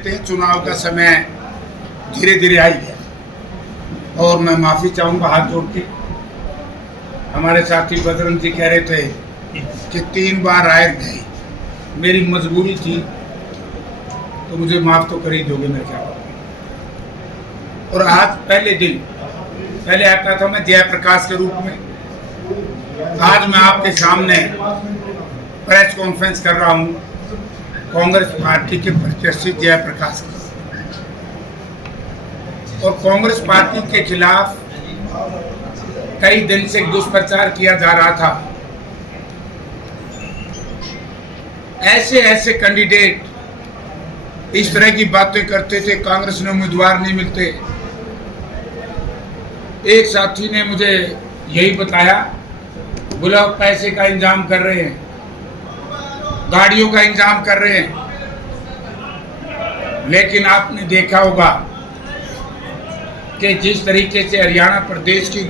कहते हैं चुनाव का समय धीरे धीरे आ गया और मैं माफ़ी चाहूँगा हाथ जोड़ के। हमारे साथी बजरंग जी कह रहे थे कि 3 बार हार गए, मेरी मजबूरी थी तो मुझे माफ़ तो कर ही दोगे मेरे ख्याल। और आज पहले आता था मैं जयप्रकाश के रूप में, आज मैं आपके सामने प्रेस कॉन्फ्रेंस कर रहा हूँ कांग्रेस पार्टी के प्रत्याशी जयप्रकाश की। और कांग्रेस पार्टी के खिलाफ कई दिन से दुष्प्रचार किया जा रहा था। ऐसे कैंडिडेट इस तरह की बातें करते थे, कांग्रेस में उम्मीदवार नहीं मिलते। एक साथी ने मुझे यही बताया, बोला पैसे का इंतजाम कर रहे हैं, गाड़ियों का इंतजाम कर रहे हैं। लेकिन आपने देखा होगा कि जिस तरीके से हरियाणा प्रदेश की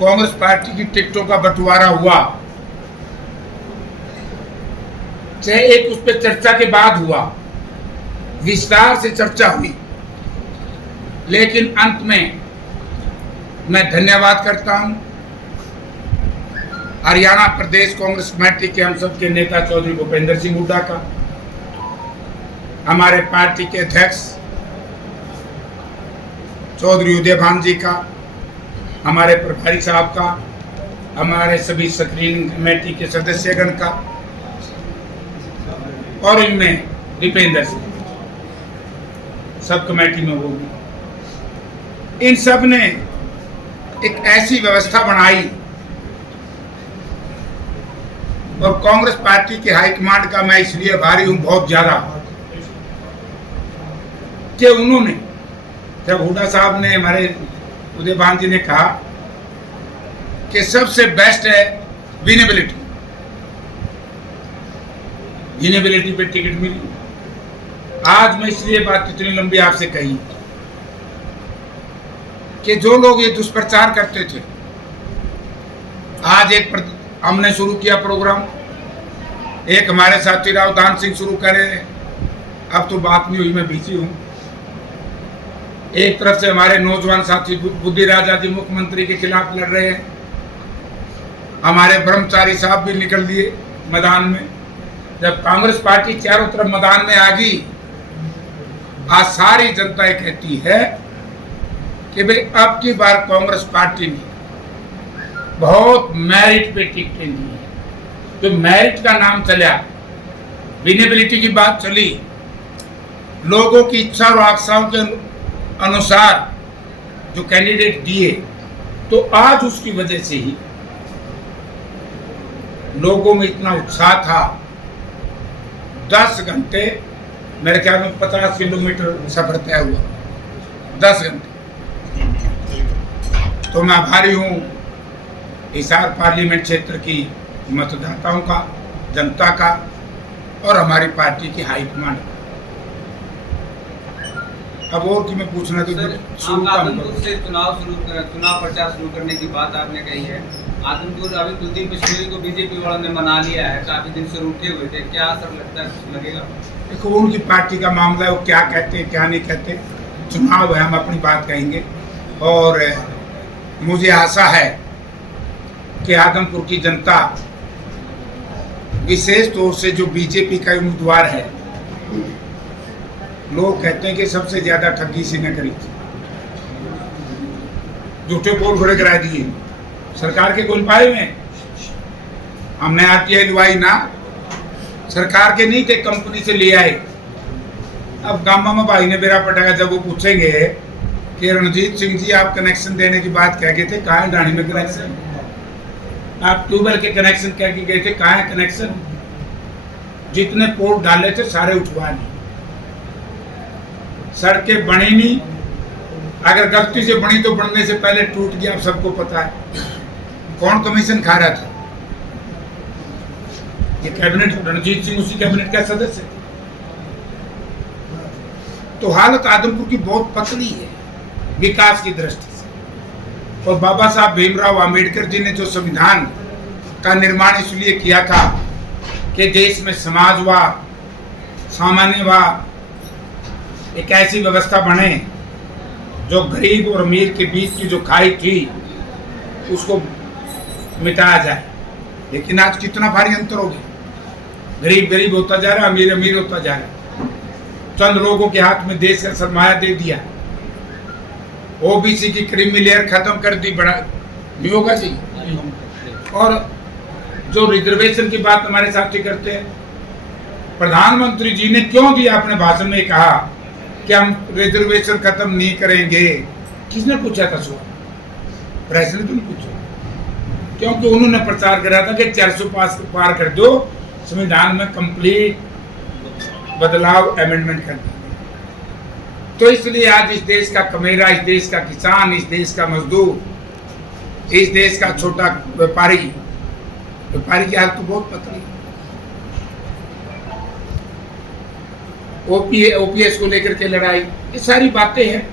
कांग्रेस पार्टी की टिकटों का बंटवारा हुआ, चाहे एक उस पर चर्चा के बाद हुआ, विस्तार से चर्चा हुई, लेकिन अंत में मैं धन्यवाद करता हूं हरियाणा प्रदेश कांग्रेस कमेटी के हम सब के नेता चौधरी भूपेंद्र सिंह हुड्डा का, हमारे पार्टी के अध्यक्ष चौधरी उदयभान जी का, हमारे प्रभारी साहब का, हमारे सभी स्क्रीनिंग कमेटी के सदस्यगण का, और इनमें दीपेंद्र सिंह सब कमेटी में वो भी। इन सब ने एक ऐसी व्यवस्था बनाई और कांग्रेस पार्टी के हाईकमांड का मैं इसलिए आभारी हूं बहुत ज्यादा कि उन्होंने, जब हुड्डा साहब ने, हमारे उदयभान जी ने कहा कि सबसे बेस्ट है विनेबिलिटी पे टिकट मिली। आज मैं इसलिए बात इतनी लंबी आपसे कही कि जो लोग ये दुष्प्रचार करते थे, आज हमने शुरू किया प्रोग्राम, एक हमारे साथी रावधान सिंह शुरू करे, अब तो बात नहीं हुई, मैं बिजी हूं। एक तरफ से हमारे नौजवान साथी बुद्धि राजा जी मुख्यमंत्री के खिलाफ लड़ रहे हैं, हमारे ब्रह्मचारी साहब भी निकल दिए मैदान में। जब कांग्रेस पार्टी चारों तरफ मैदान में आ गई, आज सारी जनता ये कहती है कि भाई अब की बार कांग्रेस पार्टी ने बहुत मेरिट पे टिकटें दी है। तो मेरिट का नाम चला, विनेबिलिटी की बात चली, लोगों की इच्छा और आकांक्षाओं के अनुसार जो कैंडिडेट दिए, तो आज उसकी वजह से ही लोगों में इतना उत्साह था। 10 घंटे, मेरे ख्याल में 50 किलोमीटर सफर तय हुआ, 10 घंटे। तो मैं आभारी हूं हिसार पार्लियामेंट क्षेत्र की मतदाताओं का, जनता का, और हमारी पार्टी की हाईकमांड का। अब और की मैं पूछना तो आदमपुर से चुनाव प्रचार शुरू करने की बात आपने कही है। आदमपुर अभी कुलदीप बिश्नोई को बीजेपी वालों ने मना लिया है, काफी दिन से रूठे हुए थे, क्या असर लगता है, लगेगा? देखो, उनकी पार्टी का मामला है, वो क्या कहते हैं क्या नहीं कहते, चुनाव है, हम अपनी बात कहेंगे। और मुझे आशा है कि आदमपुर की जनता, विशेष तौर से जो बीजेपी का उम्मीदवार है, लोग कहते हैं कि सबसे ज्यादा ठगी इसी ने करी थी, झूठे पोल खड़े करा दिए सरकार के गोलपाए में। हमने आरटीआई दिलवाई ना, सरकार के नहीं थे, कंपनी से ले आए। अब गामा में भाई ने बेरा पटाया, जब वो पूछेंगे कि रणजीत सिंह जी आप कनेक्शन देने की बात कह गए थे, कहाँ है डाणी में कनेक्शन? आप ट्यूबवेल के कनेक्शन कह के गए थे, कहाँ है कनेक्शन? जितने पोल डाले थे सारे उठवा लिए, सड़कें बनी नहीं, अगर गलती से बनी तो बनने से पहले टूट गया, आप सबको पता है। कौन कमीशन खा रहा था? ये कैबिनेट, रणजीत सिंह उसी कैबिनेट का सदस्य है। तो हालत आदमपुर की बहुत पतली है विकास की दृष्टि से। और बाबा साहब भीमराव अंबेडकर जी ने जो संविधान का निर्माण इसलिए किया था कि देश में समाजवाद, सामान्यवाद एक ऐसी व्यवस्था बने जो गरीब और अमीर के बीच की जो खाई थी उसको मिटाया जाए। लेकिन आज कितना भारी अंतर हो गया, गरीब गरीब होता जा रहा है, अमीर अमीर होता जा रहा है। चंद लोगों के हाथ में देश का सरमाया दे दिया, ओबीसी की क्रीमी लेयर खत्म कर दी, बड़ा नहीं होगा जी। और जो रिजर्वेशन की बात हमारे साथी करते हैं, प्रधानमंत्री जी ने क्यों दिया अपने भाषण में कहा कि हम रिजर्वेशन खत्म नहीं करेंगे? किसने पूछा था सवाल? प्रेसिडेंट ने पूछा, क्योंकि उन्होंने प्रचार करा था कि 400 पार कर दो, संविधान में कंप्लीट बदलाव अमेंडमेंट कर दिया। तो इसलिए आज इस देश का कमेरा, इस देश का किसान, इस देश का मजदूर, इस देश का छोटा व्यापारी की हालत तो बहुत पतली है। ओपीएस को लेकर के लड़ाई, ये सारी बातें हैं।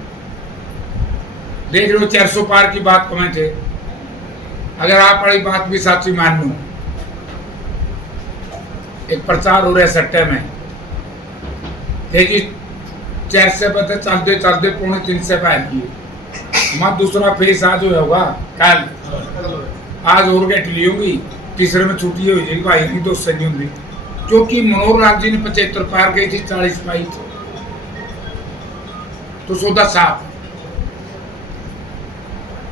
देख लो 400 पार की बात कमें थे, अगर आप बड़ी बात भी साथी मान लो, एक प्रचार हो रहा है सट्टे में, देखिए 400 पता चलते 2.5 से पार किए, मत दूसरा फेस आज होगा कल, आज और गेट ली होगी, तीसरे में छुट्टी हो जाएगी भाई की दोस्त नहीं होंगी, क्योंकि मनोहर लाल जी ने 75 पार गई थी, 40 पाई थी, तो सौदा साफ।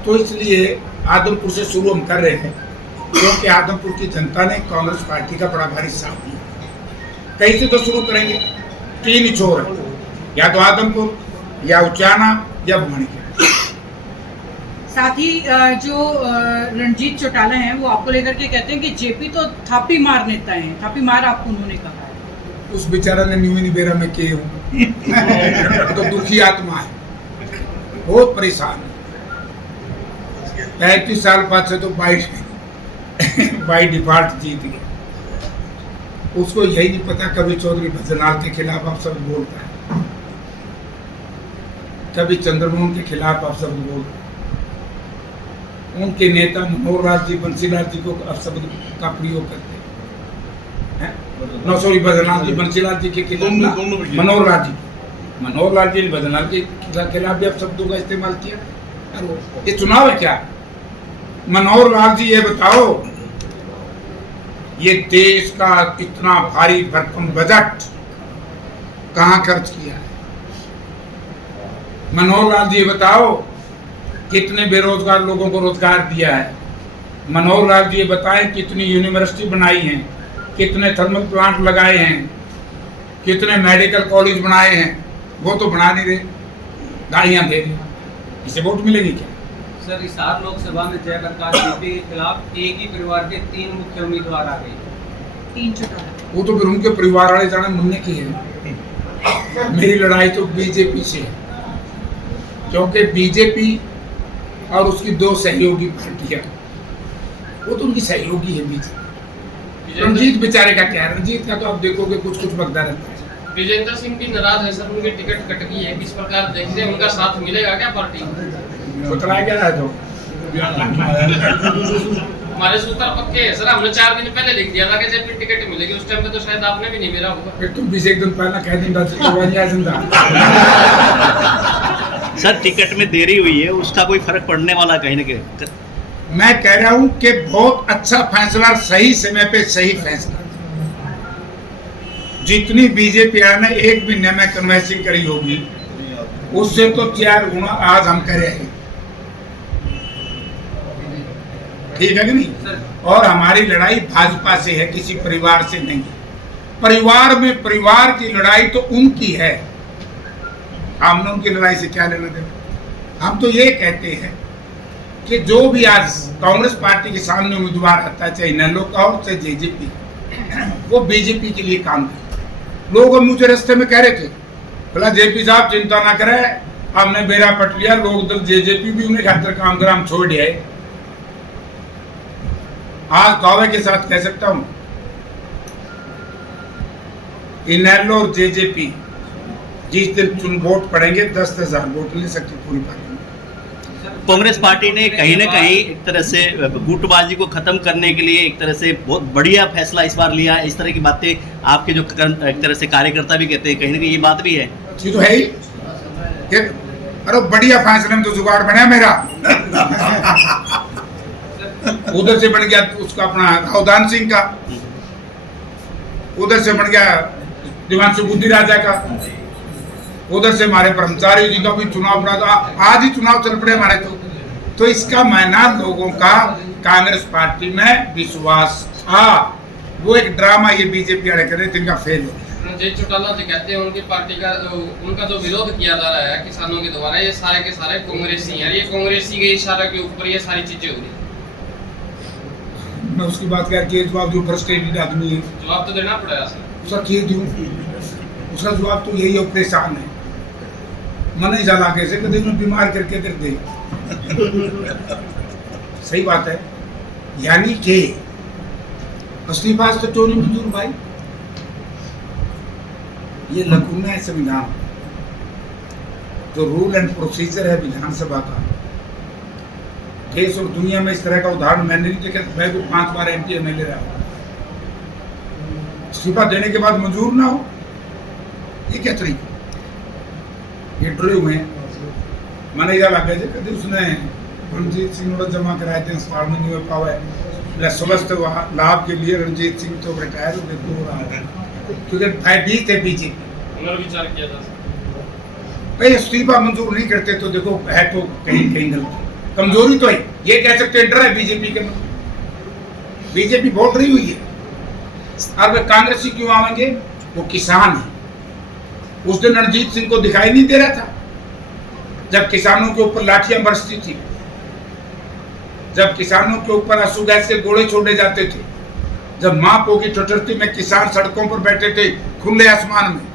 तो इसलिए आदमपुर से शुरू हम कर रहे हैं, क्योंकि आदमपुर की जनता ने कांग्रेस पार्टी का बड़ा भारी साथ दिया। कहीं से तो शुरू करेंगे, 3 ही छोर है, या तो आदमपुर, या उचाना, या भुवनेश्वर। साथ ही जो रणजीत चौटाला हैं वो आपको लेकर के कहते हैं कि जेपी तो थापी मार नेता हैं, थापी मार आपको उन्होंने कहा है। उस बेचारा ने न्यू निबेरा में किए हूँ तो दुखी आत्मा है, बहुत परेशान है। 35 साल बाद से तो बाई डिफॉल्ट जीत गया। उसको यही नहीं पता, कभी चौधरी भजनलाल के खिलाफ आप सब बोलता है, कभी चंद्रमोहन के खिलाफ आप सब बोलते हैं, उनके नेता मनोहर लाल जी, बंसीलाल जी को अपशब्द का प्रयोग करते हैं। नो सॉरी, भजनलाल जी बंसीलाल जी के खिलाफ, मनोहर लाल जी ने भजनलाल के खिलाफ भी अपशब्दों का इस्तेमाल किया। ये चुनाव है क्या? मनोहर लाल जी ये बताओ, ये देश का इतना भारी भरकम बजट कहां खर्च किया है? मनोहर लाल जी ये बताओ, कितने बेरोजगार लोगों को रोजगार दिया है? मनोहर लाल जी ये बताएं, कितनी यूनिवर्सिटी बनाई हैं, कितने थर्मल प्लांट लगाए हैं, कितने मेडिकल कॉलेज बनाए हैं? वो तो बना नहीं रहे, गाड़ियां दे रहे, इसे वोट मिलेगी क्या? सर, इस 7 लोकसभा में जयप्रकाश जेपी के खिलाफ एक ही परिवार के 3 मुख्य उम्मीदवार आ गए। 3 चौटाला, वो तो फिर उनके परिवार वाले जाने मुन्ने की है। मेरी लड़ाई तो बीजेपी से है, क्योंकि बीजेपी और उसकी 2 सहयोगी पार्टियां, वो तो उनकी सहयोगी है बीजेपी। रणजीत बेचारे का क्या है? रणजीत का तो आप देखोगे कुछ बगदा रहता है। विजेंद्र सिंह भी नाराज है सर, उनकी टिकट कट गई है, किस प्रकार देखते हैं, उनका साथ मिलेगा क्या पार्टी? सोचना क्या है? तो हमारे सूत्र पक्के हैं सर, हमने 4 दिन पहले लिख दिया था कि जब टिकट मिलेगी, उस टाइम पे तो शायद आपने भी नहीं मेरा होगा। फिर तुम 20 दिन पहले कह दिन सर टिकट में देरी हुई है, उसका कोई फर्क पड़ने वाला कहीं ना कहीं? मैं कह रहा हूं कि बहुत अच्छा फैसला, सही समय पे सही फैसला। जितनी बीजेपी ने 1 महीने में कन्वेंसिंग करी होगी, उससे तो 4 गुना आज हम कर रहे हैं। ठीक है कि नहीं? और हमारी लड़ाई भाजपा से है, किसी परिवार से नहीं। परिवार में परिवार की लड़ाई तो उनकी है, हमने उनकी लड़ाई से क्या लेना देना? हम तो ये कहते हैं कि जो भी आज कांग्रेस पार्टी के सामने उम्मीदवार आता है, चाहे नेलो का हो चाहे जेजेपी, वो बीजेपी के लिए काम करे। लोग मुझे रास्ते में कह रहे थे, बोला जेपी साहब चिंता ना करे, हमने बेरा पट लिया, लोग दल जेजेपी भी उन्हें खातर काम करा, हम छोड़ दिया। आज दावे के साथ कह सकता हूं, इनेलो और जेजेपी जिस दिन वोट पड़ेंगे 10,000 वोट ले सकती पूरी पार्टी। कांग्रेस पार्टी ने कहीं ना कहीं एक तरह से गुटबाजी को खत्म करने के लिए एक तरह से बहुत बढ़िया फैसला इस बार लिया। इस तरह की बातें आपके जो एक तरह से कार्यकर्ता भी कहते हैं, कहीं ना कहीं ये बात भी है। ये तो है ही। अरे बढ़िया फैसले में तो जुगाड़ बना मेरा। उधर से बन गया उसका अपना रावदान सिंह का, उधर से बन गया दिवांशु बुद्धि राजा का, उधर से हमारे ब्रह्मचारी जी का भी चुनाव बना था। आज ही चुनाव चल पड़े हमारे तो इसका मायना लोगों का कांग्रेस पार्टी में विश्वास था। वो एक ड्रामा ये बीजेपी वाले कर रहे थे, इनका फेल हो। रणजीत चौटाला जी कहते हैं उनकी पार्टी का उनका जो विरोध किया जा रहा है किसानों के द्वारा, ये सारे के सारे कांग्रेसी हैं, ये कांग्रेसी के इशारे के ऊपर ये सारी चीजें हो रही। मैं उसकी बात करके जवाब दूं, फ्रस्ट्रेटेड आदमी है, जवाब तो देना पड़ेगा सर। उसका क्या दूं? उसका जवाब तो यही है, परेशान है, मन ही ज्यादा कैसे कदे में बीमार करके कर दे। सही बात है। यानी कि असली बात तो चोरी मंजूर भाई, ये लकुना है संविधान, जो रूल एंड प्रोसीजर है विधानसभा का। देश और दुनिया में इस तरह का उदाहरण मैंने नहीं देखा। मैं तो 5 बार एमपी एमएलए रहा, इस्तीफा देने के बाद मंजूर ना हो, ये क्या तरीका? ये डरे हुए हैं। मैंने इधर लगे थे कभी उसने रणजीत सिंह नोट जमा कराए थे, अस्पताल में नहीं हो पावा है। समस्त लाभ के लिए रणजीत सिंह तो रिटायर हो गए, हो रहा है क्योंकि भी थे बीजेपी। पुनर्विचार किया जा सकता भाई इस्तीफा मंजूर नहीं करते तो देखो है तो कहीं कहीं गलत कमजोरी तो है, ये कह सकते हैं डर है बीजेपी के में। बीजेपी बोल रही हुई है। और वे कांग्रेसी क्यों आएंगे? वो किसान है। उस दिन रणजीत सिंह को दिखाई नहीं दे रहा था जब किसानों के ऊपर लाठियां बरसती थी, जब किसानों के ऊपर आंसू गैस के गोले छोड़े जाते थे, जब मां पो की ठठरती में किसान सड़कों पर बैठे थे खुले आसमान में,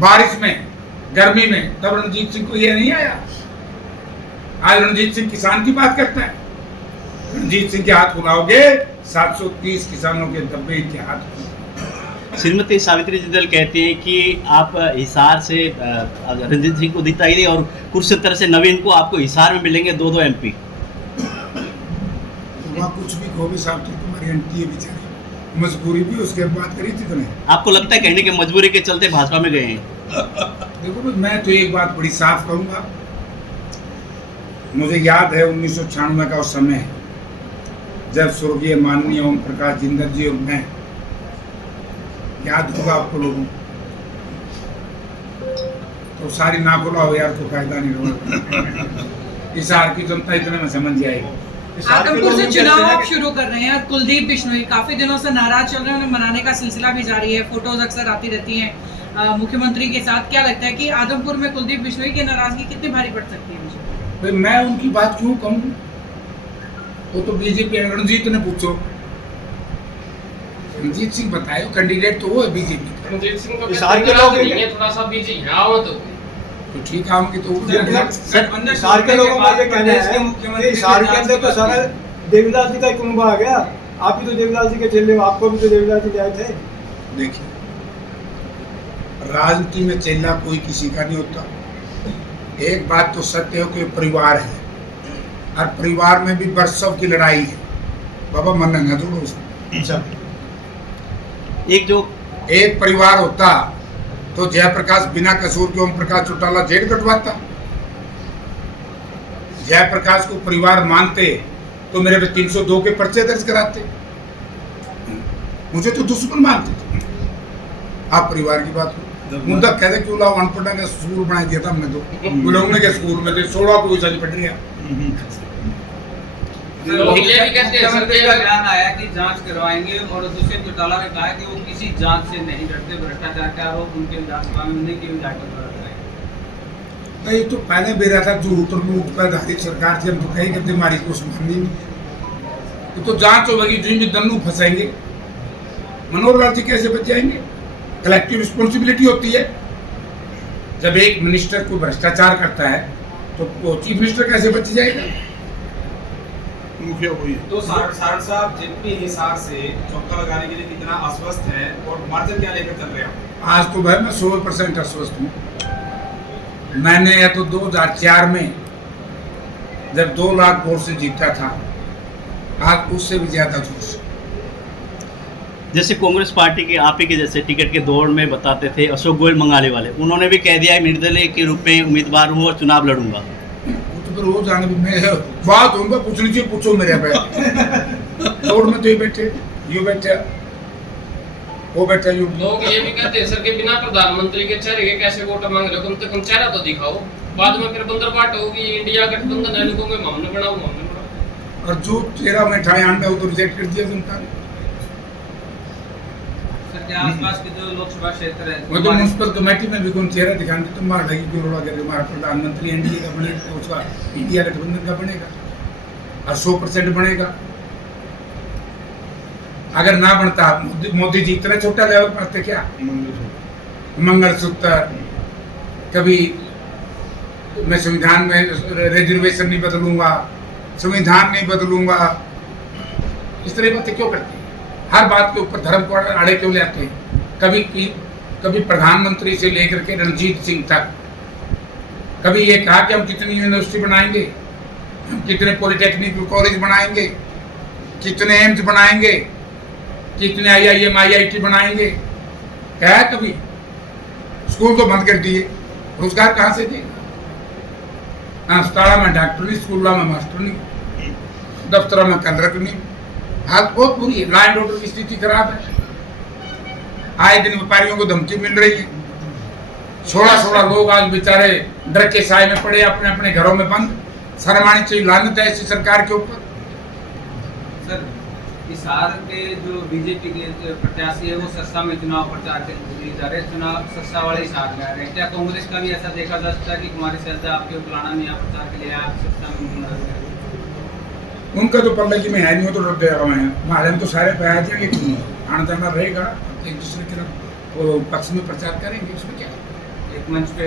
बारिश में, गर्मी में, तब रणजीत सिंह को यह नहीं आया। आज रणजीत सिंह किसान की बात करता है। रणजीत सिंह के हाथ बुलाओगे 730 किसानों के दब्बे के हाथ। श्रीमती सावित्री जिंदल कहती हैं कि आप हिसार से रणजीत सिंह को जिताई दी और कुछ तरह से नवीन को आपको हिसार में मिलेंगे 2-2 MP। वहाँ कुछ भी कहोगे सावित्री तुम्हारी आंटी है बेचारी, मजबूरी भी उसके बात करी थी तुमने। आपको लगता है कहने के मजबूरी के चलते भाजपा में गए हैं? देखो मैं तो एक बात बड़ी साफ कहूँगा, मुझे याद है 1996 का उस समय जब स्वर्गीय माननीय ओम प्रकाश जिंदल जी और मैं, याद होगा आपको लोगों, तो सारी ना बोला हो यार तो फायदा नहीं होगा। हिसार की जनता इतने में समझ जाएगी। आदमपुर से चुनाव आप शुरू कर रहे हैं और कुलदीप बिश्नोई काफी दिनों से नाराज चल रहे हैं, उन्हें मनाने का सिलसिला भी जारी है, फोटोज अक्सर आती रहती हैं मुख्यमंत्री के साथ। क्या लगता है कि आदमपुर में कुलदीप बिश्नोई की नाराजगी कितनी भारी पड़ सकती है? मुझे मैं उनकी बात क्यों कहूँ, वो तो बीजेपी रणजीत ने पूछो, रणजीत सिंह बताए कैंडिडेट तो वो है बीजेपी। रणजीत सिंह को हिसार के लोग नहीं है, थोड़ा सा बिजी है, आओ तो ठीक है कि तो हिसार के लोगों का ये कहना है कि हिसार के अंदर तो सारा देवीलाल जी का ही कुंभ आ गया। आप भी तो देवीलाल जी के चेले हो, आपको भी तो देवीलाल जी आए थे। देखिए राजनीति में चेला कोई किसी का नहीं होता। एक बात तो सत्य है कि परिवार है और परिवार में भी बरसों की लड़ाई है। बाबा मन ना जोड़ो उसको। एक परिवार होता तो जयप्रकाश बिना कसूर के ओम प्रकाश चौटाला जेल कटवाता। जयप्रकाश को परिवार मानते तो मेरे पे 302 के पर्चे दर्ज कराते। मुझे तो दुश्मन मानते थे। आप परिवार की बात मुद्दा कहते क्यों लाओ अनपढ़ा का स्कूल बना दिया था हमने तो बुलौने के स्कूल में थे 16 को सज पड़ रही है। ये भी कहते हैं मुख्यमंत्री का बयान आया कि जांच करवाएंगे और दुष्यंत चौटाला ने कहा कि वो किसी जांच से नहीं डरते, भ्रष्टाचार के आरोप उनके जांच में की नहीं तो पहले भी रहा था जो उत्तर में उत्तर आधारित सरकार थी, हम तो कहीं करते हमारी को संभालनी नहीं। तो जांच होगी जो भी दन्नू फंसाएंगे, मनोहर लाल जी कैसे बच जाएंगे? कलेक्टिव रिस्पॉन्सिबिलिटी होती है। जब एक मिनिस्टर को भ्रष्टाचार करता है तो चीफ मिनिस्टर कैसे बच जाएगा? मुखिया वही तो सारण साहब जेपी हिसार से चौका लगाने के लिए कितना आश्वस्त है और मार्जिन क्या लेकर चल रहे हैं? आज तो भाई मैं 100% आश्वस्त हूँ। मैंने या तो 2004 में जब 2 लाख वोट से जीता था, आज उससे भी ज्यादा जोश। जैसे कांग्रेस पार्टी के आप ही के जैसे टिकट के दौड़ में बताते थे अशोक गोयल मंगाले वाले, उन्होंने भी कह दिया है निर्दलीय के रूप में उम्मीदवार हूँ और चुनाव लड़ूंगा। वो तो फिर वो जाने भी मैं बात उनका पूछ लीजिए, पूछो मेरे पे दौड़ में तो ये बैठे, यू बैठे, वो बैठा, यू। लोग ये भी कहते हैं सर के बिना प्रधानमंत्री के चेहरे के कैसे वोट मांग रहे हो, कम से कम चेहरा तो दिखाओ। बाद में फिर बंदरबाट होगी, इंडिया गठबंधन है, लोगों में हमने बनाओ। और जो चेहरा में ठाए आंडा वो तो रिजेक्ट कर दिया जनता ने। सर के आसपास के जो लोकसभा क्षेत्र है, वो तो म्यूनसिपल कमेटी में भी कोई चेहरा दिखाने तो मार लगी करोड़ा के हमारा प्रधानमंत्री एनडीए का बनेगा, उसका इंडिया गठबंधन का बनेगा और 100% बनेगा। अगर ना बनता, मोदी जी इतना छोटा लेवल पर थे क्या? मंगलसूत्र, कभी मैं संविधान में रिजर्वेशन नहीं बदलूंगा, संविधान नहीं बदलूंगा, इस तरह की बातें क्यों करते हैं? हर बात के ऊपर धर्म को आड़े क्यों ले आते हैं? कभी प्रधानमंत्री से लेकर के रणजीत सिंह तक कभी ये कहा कि हम कितनी यूनिवर्सिटी बनाएंगे, हम कितने पॉलिटेक्निक कॉलेज बनाएंगे, कितने एम्स बनाएंगे, कितने IIM IIT बनाएंगे? क्या है? कभी स्कूल तो बंद कर दिए, रोजगार कहाँ से देगा? अस्पताल में डॉक्टर नहीं, स्कूल में मास्टर नहीं, दफ्तर में क्लर्क नहीं। हालत बहुत बुरी है, लॉ एंड ऑर्डर की स्थिति खराब है। आए दिन व्यापारियों को धमकी मिल रही है। 16 लोग आज बेचारे डर के साए में पड़े, अपने अपने घरों में बंद। शर्म आनी चाहिए, लानत है ऐसी सरकार के ऊपर। सर हिसार के जो बीजेपी के प्रत्याशी है वो सस्ता में चुनाव प्रचार के लिए जा रहे हैं, चुनाव सस्ता वाले हिसार में आ रहे हैं। क्या कांग्रेस का भी ऐसा देखा जा सकता है कि कुमारी शैलजा आपके उपलाना में यहाँ प्रचार के लिए आप सस्ता में मदद करें? उनका तो पल्ला की में है नहीं, वो तो डर गया हुआ है। हमारे में तो सारे पैर जाएंगे, आना जाना रहेगा, एक दूसरे के पक्ष में प्रचार करेंगे, उसमें क्या है? एक मंच पे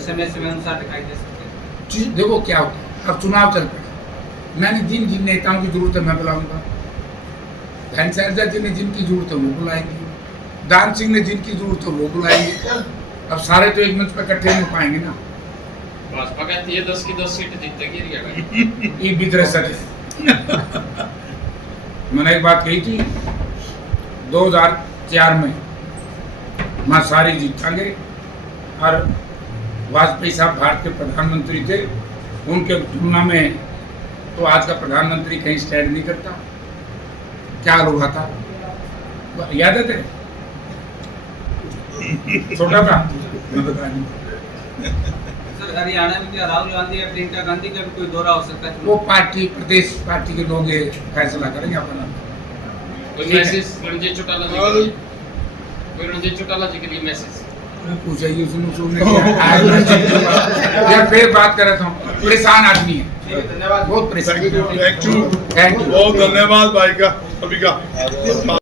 समय अनुसार दिखाई दे सकते हैं। देखो क्या होता है, अब चुनाव चल पड़ा, मैंने जिन जिन नेताओं की जरूरत है मैं बुलाऊंगा, बहन शैलजा जी ने जिनकी जरूरत है वो बुलाएंगे, दान सिंह ने जिनकी जरूरत है वो बुलाएंगे। अब सारे तो एक मंच पर इकट्ठे नहीं हो पाएंगे ना। भाजपा कहती है 10 की 10 सीट जीतेगी। ये भी दरअसल है। मैंने एक बात कही थी 2004 में, मैं सारी जीतांगे। और वाजपेयी साहब भारत के प्रधानमंत्री थे, उनके तुलना में तो आज का प्रधानमंत्री कहीं स्टैंड नहीं करता। क्या हुआ था याद है तेरे? छोटा था मैं बता नहीं। सर हरियाणा में क्या राहुल गांधी या प्रियंका गांधी का भी कोई दौरा हो सकता है? वो पार्टी, प्रदेश पार्टी के लोग ये फैसला करेंगे अपना। कोई मैसेज रणजीत चौटाला जी के लिए? कोई रणजीत चौटाला जी के लिए मैसेज? पूछाइए, यार फिर बात कर रहा था, परेशान आदमी है, धन्यवाद, बहुत परेशान। थैंक यू, बहुत धन्यवाद भाई का, सभी का।